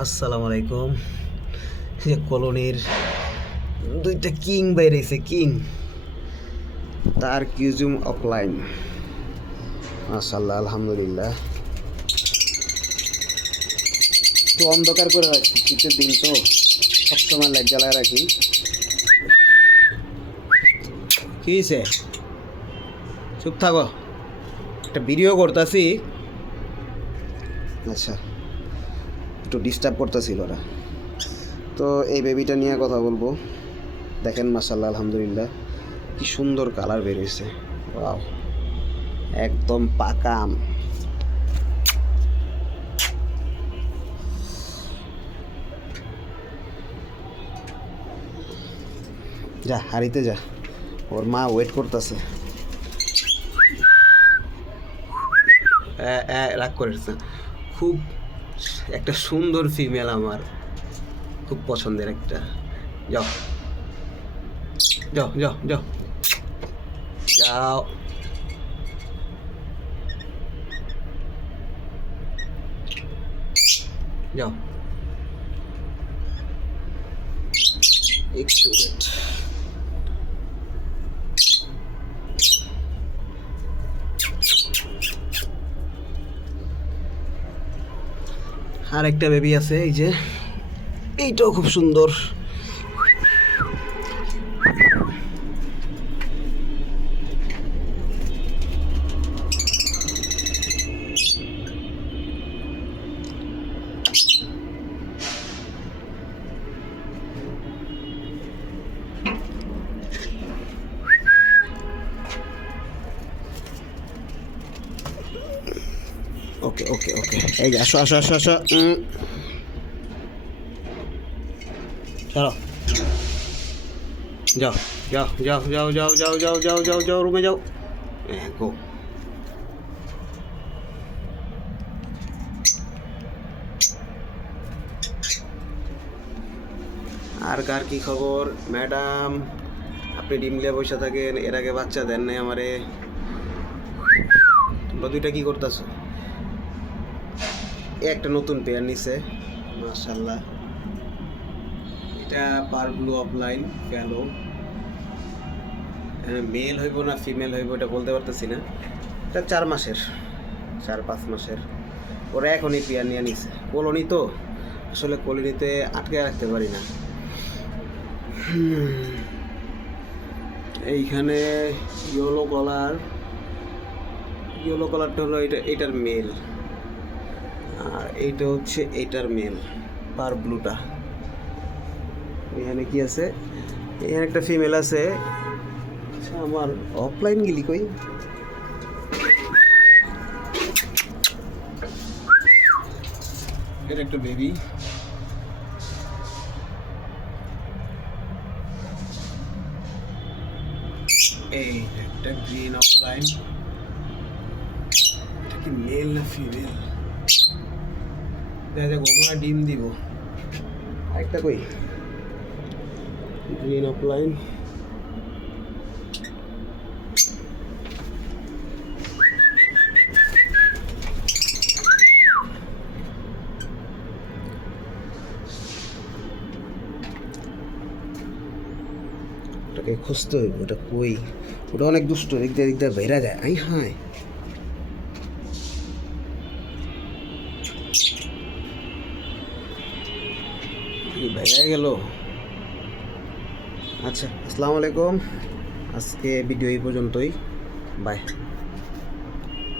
আসসালামু আলাইকুম। যে কলোনির দুইটা কিং বাইরেছে, কিং তার কিউজুম অফলাইন। মাশাআল্লাহ, আলহামদুলিল্লাহ। একটু অন্ধকার করে রাখছি, শীতের দিন তো সবসময় লাইট জ্বালায় রাখি। কি হয়েছে? চুপ থাকো, একটা ভিডিও করতেছি। আচ্ছা, একটু ডিস্টার্ব করতেছিল ওরা। তো এই বেবিটা নিয়ে কথা বলবো। দেখেন মাশাআল্লাহ, আলহামদুলিল্লাহ, কি সুন্দর কালার বের হয়েছে। ওয়াও, একদম পাকা আম। যা হারিতে যা, ওর মা ওয়েট করতেছে। রাগ করেছে। খুব একটা সুন্দর ফিমেল, আমার খুব পছন্দের একটা। যাও যাও যাও যাও যাও। যাও একটু ওয়েট। আর একটা বেবি আছে, এই যে এইটাও খুব সুন্দর। ওকে ওকে ওকে, এই যে আসো আসো আসো আসো। চলো, যাও যাও যাও যাও যাও যাও যাও যাও যাও যাও, রুমে যাও। গো। আর কার কি খবর ম্যাডাম? আপনি ডিম লিয়ে বসে থাকেন, এর আগে বাচ্চা দেন নাই আমারে। তোমরা দুইটা কি করতেছো? একটা নতুন পেয়ার নিছে, মাশাআল্লাহ। এটা পার ব্লু অফলাইন ফেলো। মেল হইব না ফিমেল হইব এটা বলতে পারতেছি না। এটা 4 মাসের, 4-5 মাসের। ওরা এখনই পেয়ার নিয়ে নিছে। কলোনি তো, আসলে কলোনিতে আটকে রাখতে পারি না। এইখানে ইয়েলো কালারটা হলো এটার মেল, আর এইটা হচ্ছে এটার মেল, পার ব্লুটা। এখানে কি আছে? এখানে একটা ফিমেল আছে। আচ্ছা, আমার অফলাইন গিলি কই? এটা একটা বেবি। এই একটা গ্রিন অফলাইন। এটা কি মেল না ফিমেল? দেখা যাক, ওমরা ডিম দিব। একটা কই? Green offline. ওটাকে খুঁজতে হইব, ওটা কই? ওটা অনেক দুষ্ট, এদিক দিয়ে বেরা যায়। আই হায়, বেড়ে গেল। আচ্ছা, আসসালামু আলাইকুম। আজকে ভিডিও এই পর্যন্তই। বাই।